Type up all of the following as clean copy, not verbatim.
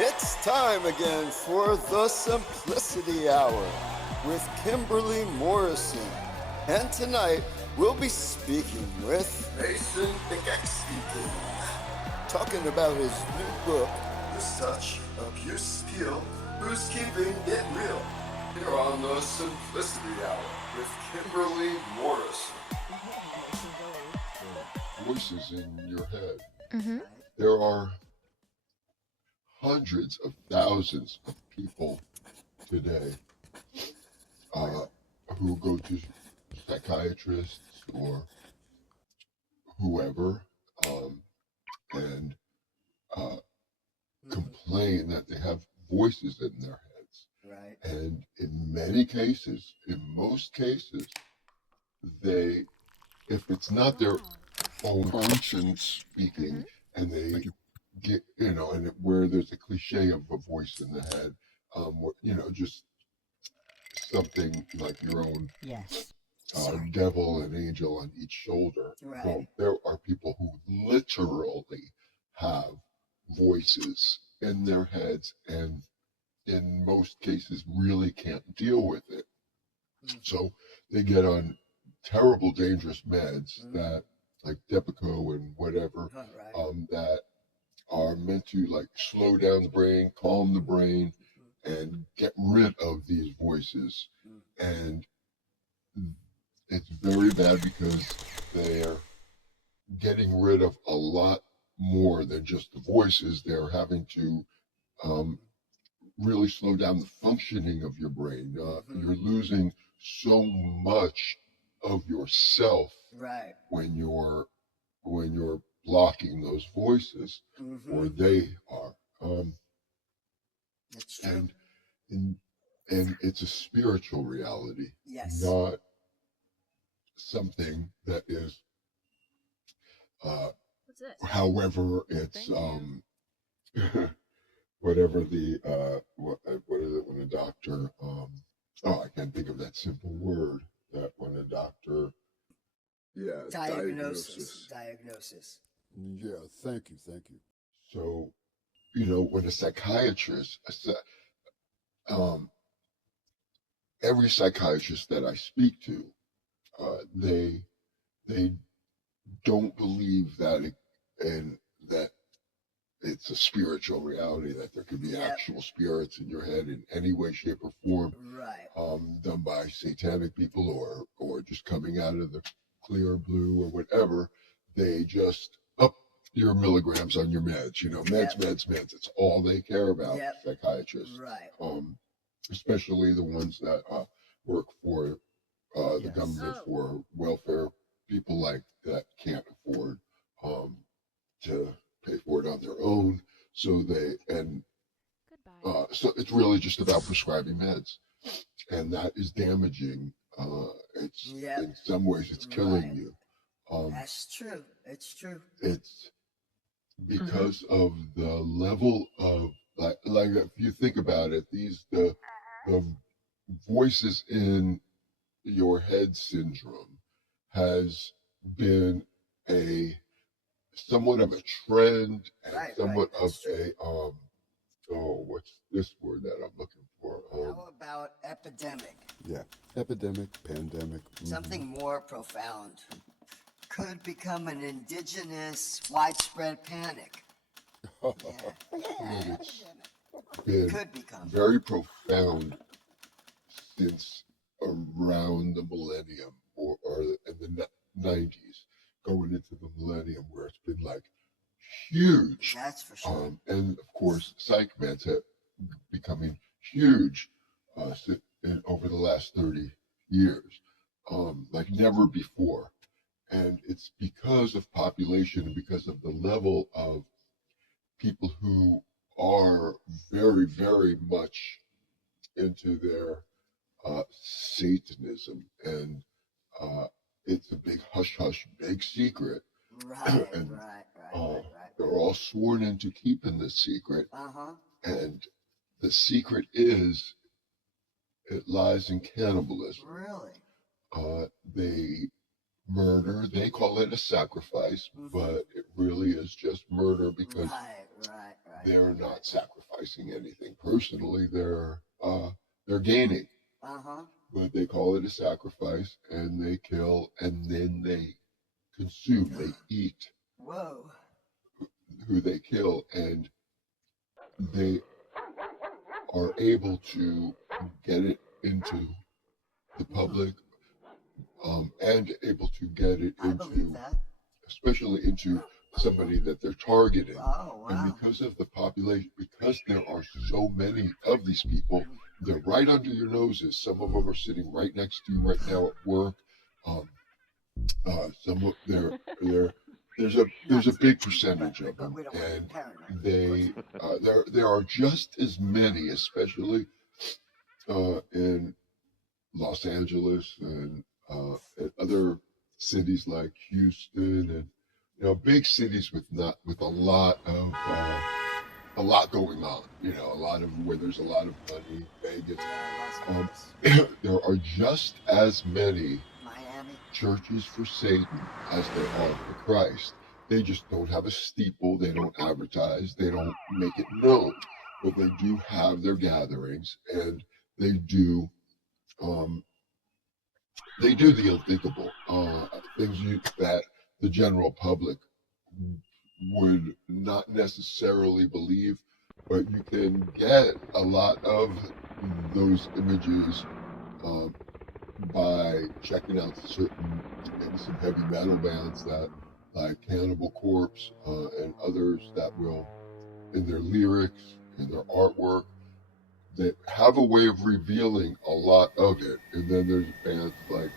It's time again for the Simplicity Hour with Kimberly Morrison. And tonight we'll be speaking with Mason Begetzky, talking about his new book, The Such Abuse Peel, Who's Keeping It Real, here on the Simplicity Hour with Kimberly Morrison. Voices in your head. There are hundreds of thousands of people today who go to psychiatrists or whoever and complain that they have voices in their heads. Right. And in many cases, in most cases, they, if it's not their own conscience speaking, and they get, and where there's a cliche of a voice in the head, just something like your own devil and angel on each shoulder. Right. Well, there are people who literally have voices in their heads and in most cases really can't deal with it. So they get on terrible, dangerous meds that, like Depakote and whatever, that are meant to like slow down the brain, calm the brain, and get rid of these voices. And it's very bad because they're getting rid of a lot more than just the voices. They're having to really slow down the functioning of your brain. You're losing so much of yourself when you're blocking those voices, or they are. That's true. And it's a spiritual reality, not something that is. However, it's whatever the what is it when a doctor I can't think of that simple word that when a doctor Diagnosis. Yeah, thank you. So when a psychiatrist every psychiatrist that I speak to, they don't believe that that it's a spiritual reality, that there could be actual spirits in your head in any way, shape, or form, done by satanic people or just coming out of the clear blue or whatever. They just up your milligrams on your meds, meds. It's all they care about, psychiatrists. Especially the ones that work for the government for welfare, people like that can't afford to pay for it on their own. So so it's really just about prescribing meds, and that is damaging. In some ways it's killing you. That's true. It's true. It's because of the level of like if you think about it, the voices in your head syndrome has been somewhat of a trend and somewhat of what's this word that I'm looking for? How about epidemic? Yeah, epidemic, pandemic. Something more profound. Could become an indigenous widespread panic. It's been Could become very profound since around the millennium or in the 90s, going into the millennium, where it's been like huge. That's for sure. And of course, psych meds have becoming huge over the last 30 years, like never before. And it's because of population and because of the level of people who are very, very much into their Satanism, and it's a big hush-hush, big secret. And they're all sworn into keeping this secret. And the secret is, it lies in cannibalism. Really? They murder. They call it a sacrifice, but it really is just murder because they're not sacrificing sacrificing anything. Personally, they're gaining, Uh-huh. but they call it a sacrifice, and they kill, and then they consume, they eat Whoa. who they kill, and they are able to get it into the public, and able to get it I believe into, that. especially into somebody that they're targeting. Oh, And wow. because of the population, because there are so many of these people, they're right under your noses. Some of them are sitting right next to you right now at work. Some of there's a big percentage of But them, we don't want to and be paranoid. there are just as many, especially in Los Angeles and other cities like Houston, and big cities with a lot going on. A lot of where there's a lot of money. Vegas. Yeah, Las Vegas. There are just as many Miami. churches for Satan as there are for Christ. They just don't have a steeple. They don't advertise. They don't make it known. But they do have their gatherings, and they do the unthinkable, things that the general public would not necessarily believe, but you can get a lot of those images by checking out maybe some heavy metal bands like Cannibal Corpse and others that will, in their lyrics, in their artwork, that have a way of revealing a lot of it. And then there's bands like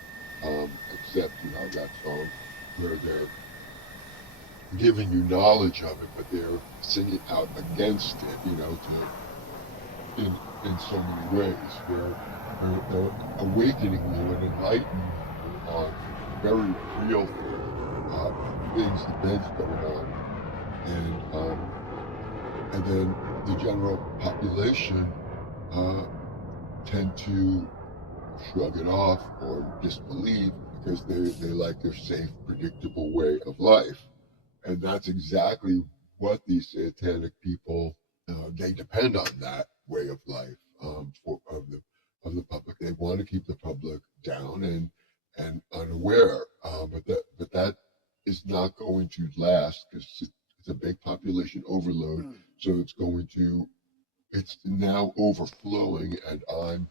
Accept, that song, where they're giving you knowledge of it, but they're singing out against it, in so many ways, where they're awakening you and enlightening you on very real things, events going on, and then the general population tend to shrug it off or disbelieve because they like their safe, predictable way of life. And that's exactly what these satanic people, they depend on that way of life of the public. They want to keep the public down and unaware, but that is not going to last because it's a big population overload. So it's now overflowing, and I'm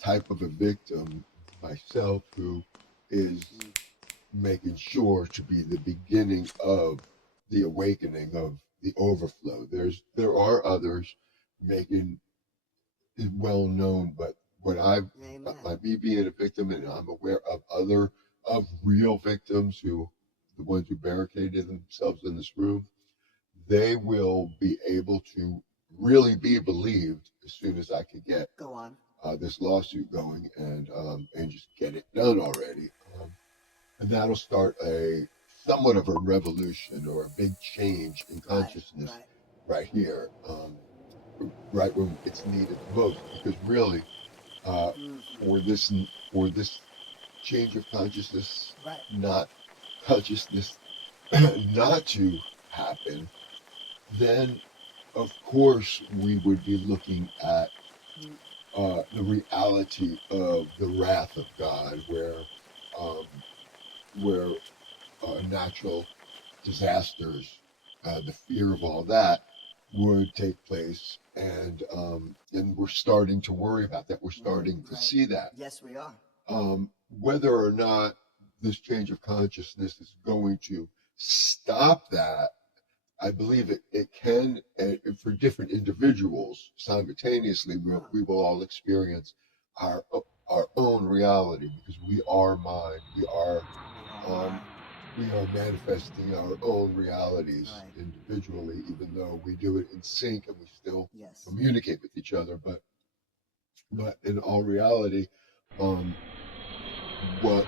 type of a victim myself who is making sure to be the beginning of the awakening of the overflow. There are others making it well known, but by me being a victim, and I'm aware of real victims the ones who barricaded themselves in this room, they will be able to really be believed as soon as I could get this lawsuit going and just get it done already. And that'll start somewhat of a revolution or a big change in consciousness right here, right when it's needed the most. Because really, for this change of consciousness, not to happen, then of course we would be looking at the reality of the wrath of God, where natural disasters, the fear of all that would take place, and we're starting to worry about that. We're starting to see that. Yes, we are. Whether or not this change of consciousness is going to stop that, I believe it can, and for different individuals simultaneously, we will all experience our own reality, because we are mind. We are manifesting our own realities individually, even though we do it in sync and we still communicate with each other. But in all reality, what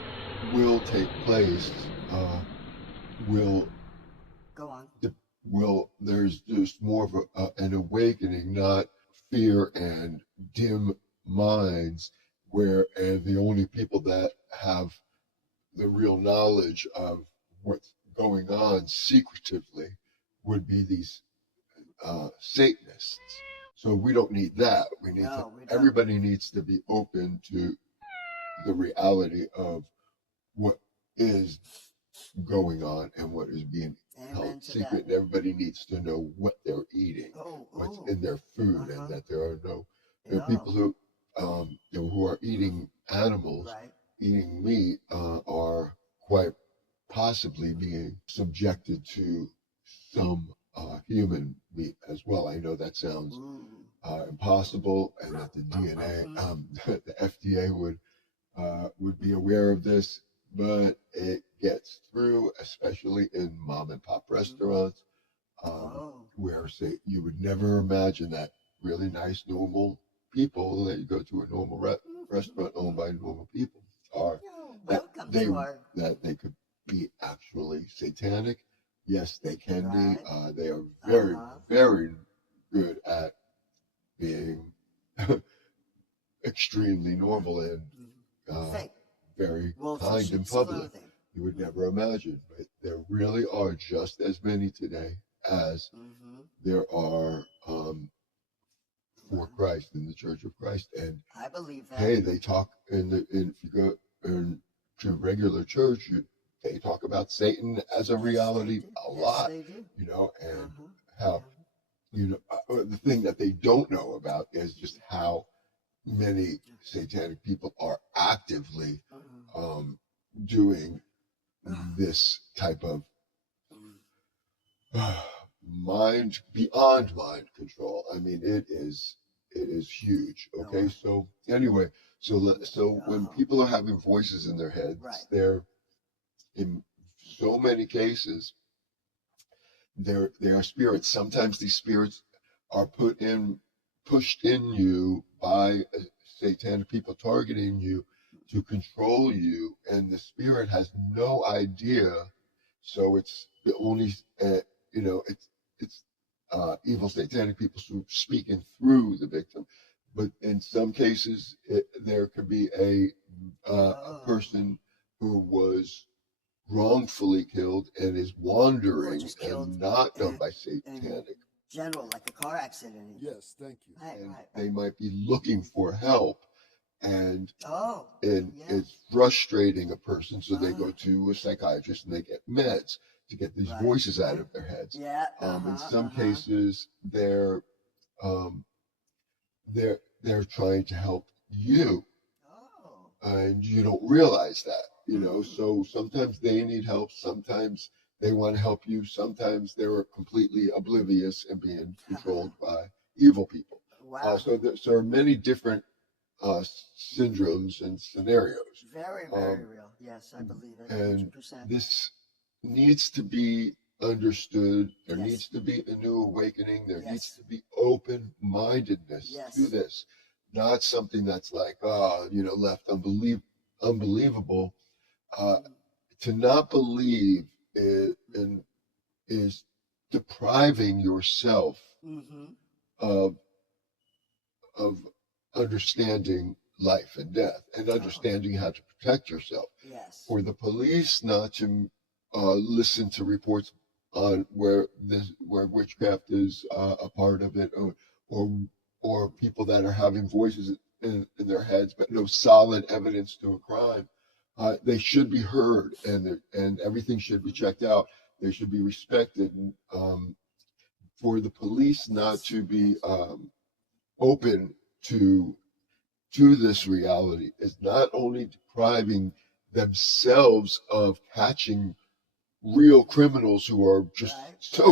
will take place will go on. There's just more of an awakening, not fear and dim minds, and the only people that have the real knowledge of what's going on secretively would be these Satanists. So we don't need that. We need No, we don't. everybody needs to be open to the reality of what is going on and what is being Amen held to secret. And that. everybody needs to know what they're eating, Oh, what's oh. in their food, Uh-huh. and that there are Yeah. people who are eating animals, Right. eating meat, are quite possibly being subjected to some human meat as well. I know that sounds impossible, and that the DNA, the FDA would be aware of this, but it gets through, especially in mom and pop restaurants, where say you would never imagine that really nice, normal people that you go to a normal restaurant owned by normal people are Welcome they to our. that they could be actually satanic. Yes, they can Right. be. They are very, Uh-huh. very good at being extremely normal and Fake. very Wolves in kind in sheep's public. clothing. You would never imagine, but there really are just as many today as there are for Christ in the Church of Christ. And I believe that. hey, they talk if you go to regular church, they talk about Satan as a Yes, reality they do. a Yes, lot, they do. and how the thing that they don't know about is just how many satanic people are actively doing this type of beyond mind control. I mean, it is huge. Okay, so anyway, so when people are having voices in their heads, Right. they're in so many cases they are spirits. Sometimes these spirits are pushed in you by satanic people targeting you to control you, and the spirit has no idea. So it's the only it's evil satanic people speaking through the victim. But in some cases, there could be a person who was wrongfully killed and is wandering and not known by satanic. General, like a car accident. Yes, thank you. Right, And right. they might be looking for help, and Yeah. it's frustrating a person, so they go to a psychiatrist and they get meds to get these voices out of their heads. Yeah. In some cases, they're trying to help you, and you don't realize that. So sometimes they need help, sometimes they want to help you, sometimes they're completely oblivious and being controlled by evil people. Wow. So there are many different syndromes and scenarios. Very, very real. Yes, I believe it. And 100%. this needs to be understood. There Yes. needs to be a new awakening. There Yes. needs to be open-mindedness Yes. to this, not something that's like, left unbelievable. To not believe is depriving yourself of understanding life and death and understanding how to protect yourself. Yes. For the police not to listen to reports on where witchcraft is a part of it, or people that are having voices in their heads but no solid evidence to a crime, they should be heard, and everything should be checked out. They should be respected. For the police not to be open to this reality is not only depriving themselves of catching real criminals who are just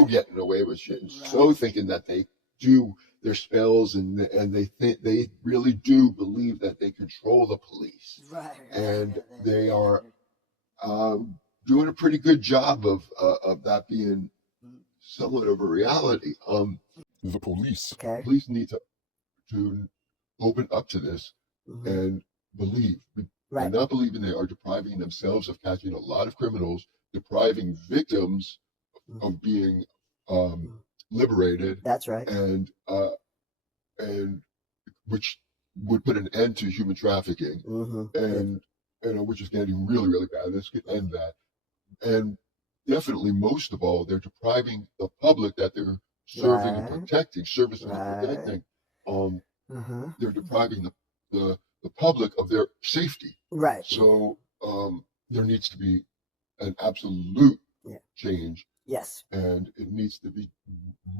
getting away with shit and so thinking that they do their spells and they think they really do believe that they control the police, and they are doing a pretty good job of that being somewhat of a reality. The police need to open up to this and believe. By not believing, they are depriving themselves of catching a lot of criminals, depriving victims of being liberated. That's right. And which would put an end to human trafficking, and which is getting really, really bad. This could end that. And definitely, most of all, they're depriving the public that they're serving and Right. protecting, servicing and Right. protecting, um, Uh-huh. they're depriving the public of their safety. Right. So there needs to be an absolute Yeah. change, Yes. and it needs to be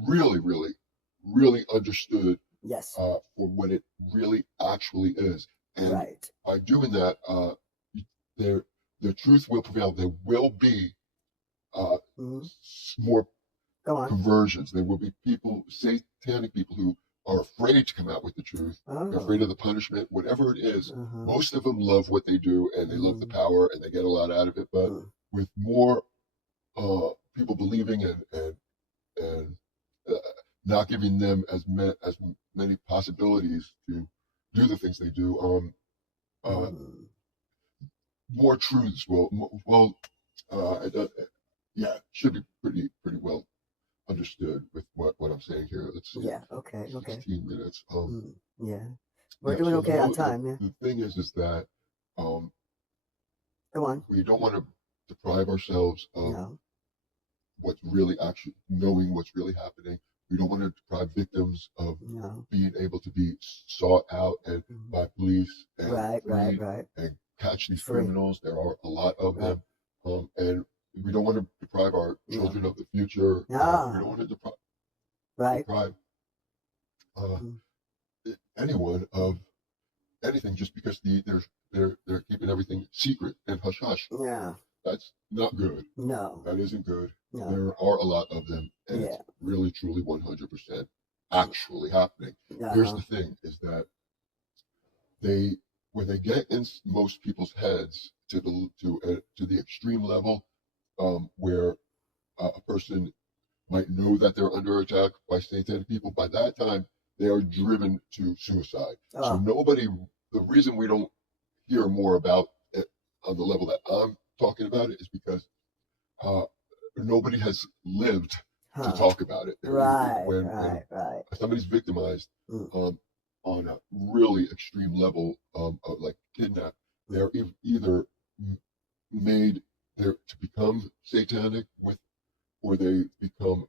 really, really, really understood Yes. for what it really actually is. And Right. by doing that, there the truth will prevail. There will be Mhm. more Go on. conversions. There will be people, satanic people, who are afraid to come out with the truth. They're afraid Oh. of the punishment, whatever it is. Uh-huh. Most of them love what they do and they love the power and they get a lot out of it. But Mm. with more people believing and not giving them as many possibilities to do the things they do, Mm. more truths should be pretty well understood with what I'm saying here. Let's see, Yeah. Okay. Okay. 16 minutes. Yeah. We're Yeah. doing So okay on time. Yeah. the thing is that Go on. we don't want to deprive ourselves of No. what's really actually knowing what's really happening. We don't want to deprive victims of No. being able to be sought out and Mhm. by police and Right. Right. freed Right. and catch these Free. criminals. There are a lot of Right. them, and we don't want to deprive our No. children of the future. We Ah. don't want to Right. deprive Mm. anyone of anything just because they're keeping everything secret and hush hush. Yeah. That's not good. No. That isn't good. No. There are a lot of them, and Yeah. it's really, truly 100% actually happening. Here's Uh-huh. the thing: is that when they get in most people's heads to the extreme level, where a person might know that they're under attack by satanic people, by that time they are driven to suicide. So Oh. the reason we don't hear more about it on the level that I'm talking about it is because nobody has lived to Huh. talk about it. Right. When Right. Right. somebody's victimized Mm. on a really extreme level, of like kidnapped, they're either made there to become satanic or they become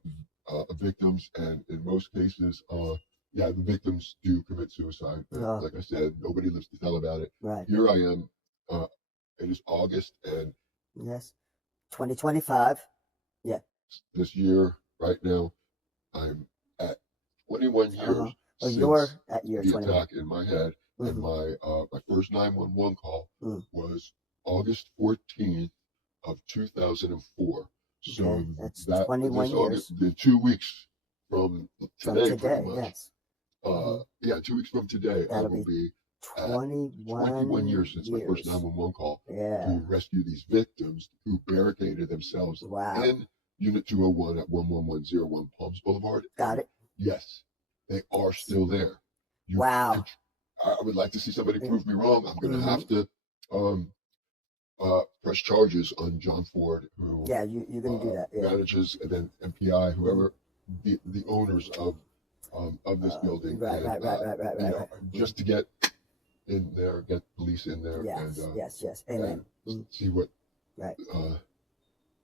victims, and in most cases, the victims do commit suicide. But Oh. like I said, nobody lives to tell about it. Right. Here I am. It is August, and Yes. 2025. Yeah. this year, right now, I'm at 21 years Uh-huh. Oh, since you're at year the 21. attack in my head, and Mhm. my first 911 call was August 14th of 2004. So Okay. That's that 21 this years August, the 2 weeks from from today, today. pretty much. Yes. Mhm. Yeah, 2 weeks from today, I That'll will be be at 21 years since my first years. 911 call to Yeah. rescue these victims who barricaded themselves Wow. in Unit 201 at 11101 Palms Boulevard. Got it. Yes, they are still there. Wow. I would like to see somebody prove me wrong. I'm going to Mhm. have to press charges on John Ford, who Yeah, you're gonna do that. Yeah. manages, and then MPI, whoever the owners of this building. Right. And, Right. just to get in there, get police in there, Yes. and Yes. Amen. see what Right.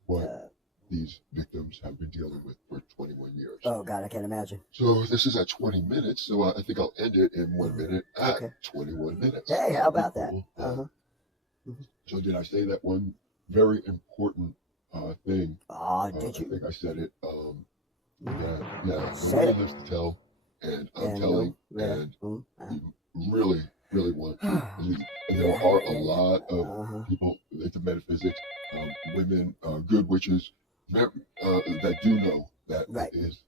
what these victims have been dealing with for 21 years. Oh God, I can't imagine. So this is at 20 minutes, so I think I'll end it in 1 minute at Okay. 21 minutes. Hey, how about that? Cool. Uh-huh. So did I say that one very important thing? Oh, I did you? think I said it. Said Nobody it. lives to tell, and I'm And telling, yeah. and Uh-huh. you really, really want to believe. And there are a lot of Uh-huh. people into metaphysics, women, good witches, that do know that Right. it is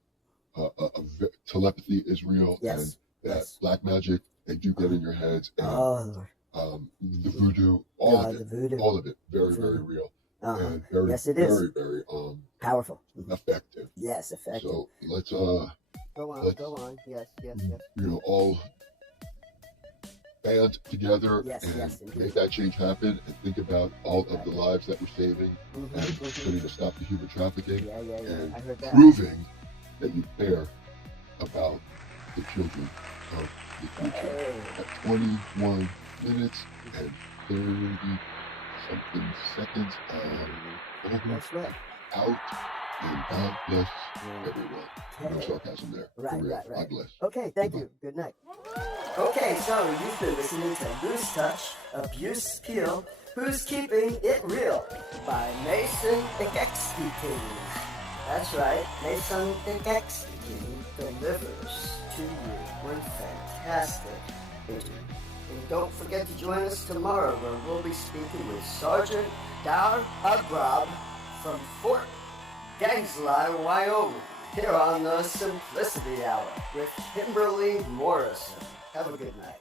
telepathy is real, Yes. and that Yes. black magic, they do get in your heads, and Oh, the voodoo, all of the it, voodoo. all of it, very, The very voodoo. real, Uh-huh. and very, Yes, it is. very, very Powerful. effective. Yes, effective. So let's Go on. let's- Go on. Yes. all band together Yes, and yes, indeed. make that change happen, and think about all of the lives that we're saving, Mhm, and mhm. putting to stop the human trafficking, Yeah. and I heard that. proving that you care about the children of the future. Hey. At 21 minutes and 30 something seconds, over, That's right. out. And God bless everyone. No sarcasm there. For Right, real. right, right. God bless. Okay, thank Goodbye. you. Good night. Okay, so you've been listening to Loose Touch, Abuse Peel, Who's Keeping It Real by Mason Igexki King. That's right, Mason Igexki King delivers to you one fantastic interview. And don't forget to join us tomorrow where we'll be speaking with Sergeant Dar Agrab from Fort Gangsley, Wyoming, here on the Simplicity Hour with Kimberly Morrison. Have a good night.